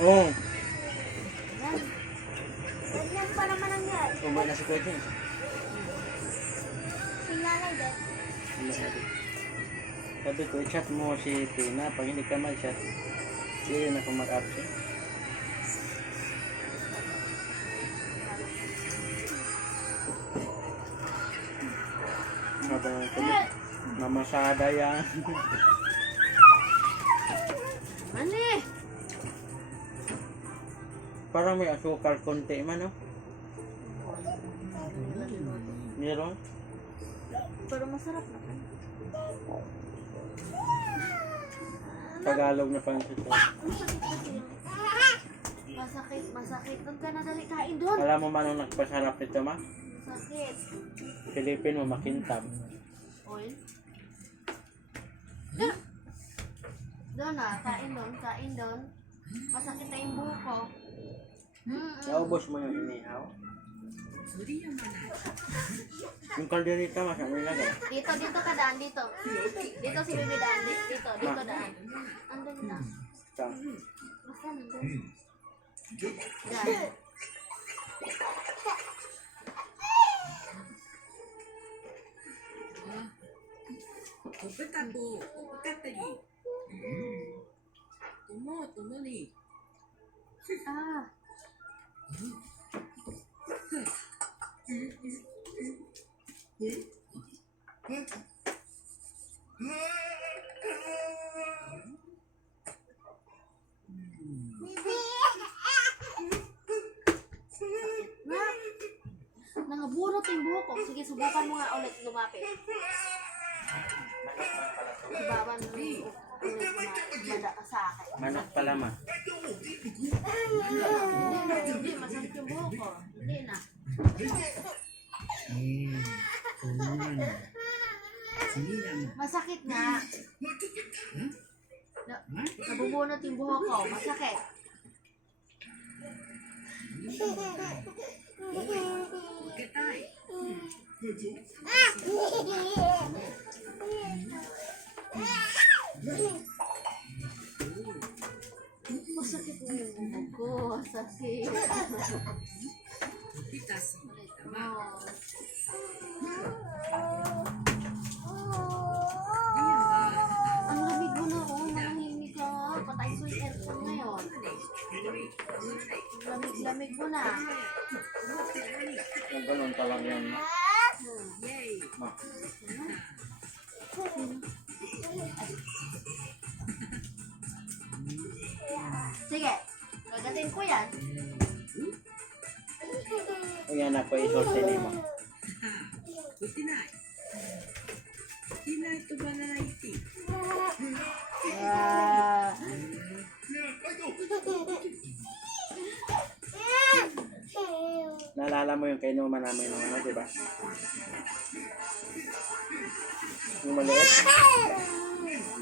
Oo. Yan. Ganyan pa naman ang yan. Kumain na si Kuya. Si nanay din. Sabi ko, i-chat mo si Tina. Pag hindi ka mag-chat, hindi na ako mag-absent. Habang mamasada yan. Ano eh? Parang may asukal konti man, no? Meron? Pero masarap naman. Tagalog na pang ito. Masakit, masakit. Doon ka na dali kain doon. Alam mo man ang nagpasarap nito, ma? Sakit. Pilipin mo, makintab. Oil. Doon. Doon na, kain doon, kain doon. Masakit na yung buhok ko. Naubos mo yung inihaw. Yung kalderita, mas ano nilagay? Dito, dito ka daan, dito. Dito si Bibi daan, dito, dito daan. Andun na. Saan? Basta nandun. Yan. Ah. Nangabunot yung buhok ko. Sige, subukan mo nga ulit lumapit. Ibaban mo ulit mada ka sa akin. Manok pala, ma. Hindi, masakit yung buhok ko. Hindi na. Masakit nga. Nabubunot yung buhok ko. Masakit. Masakit na yung buhok ko. Masakit. Ang lamig mo na, oh. Nanahimik ka. Patay ko yung aircon ngayon. Lamig-lamig mo na. Yung ganun talaga yan, ma. Ma. Sige, gagatin ko yan. Ayan ako, isorte ni ma. Ah. Naalala mo yung kainuman namin ng ano, di ba? Yung maliit? Ano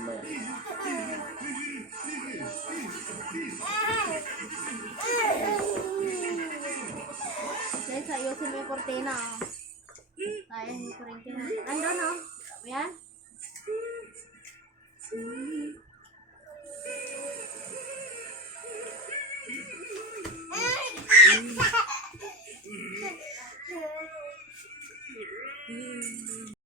ba yan? Guys, ayusin mo yung kortina, oh. Ayun yung kortina. Nandun, oh. Ayan.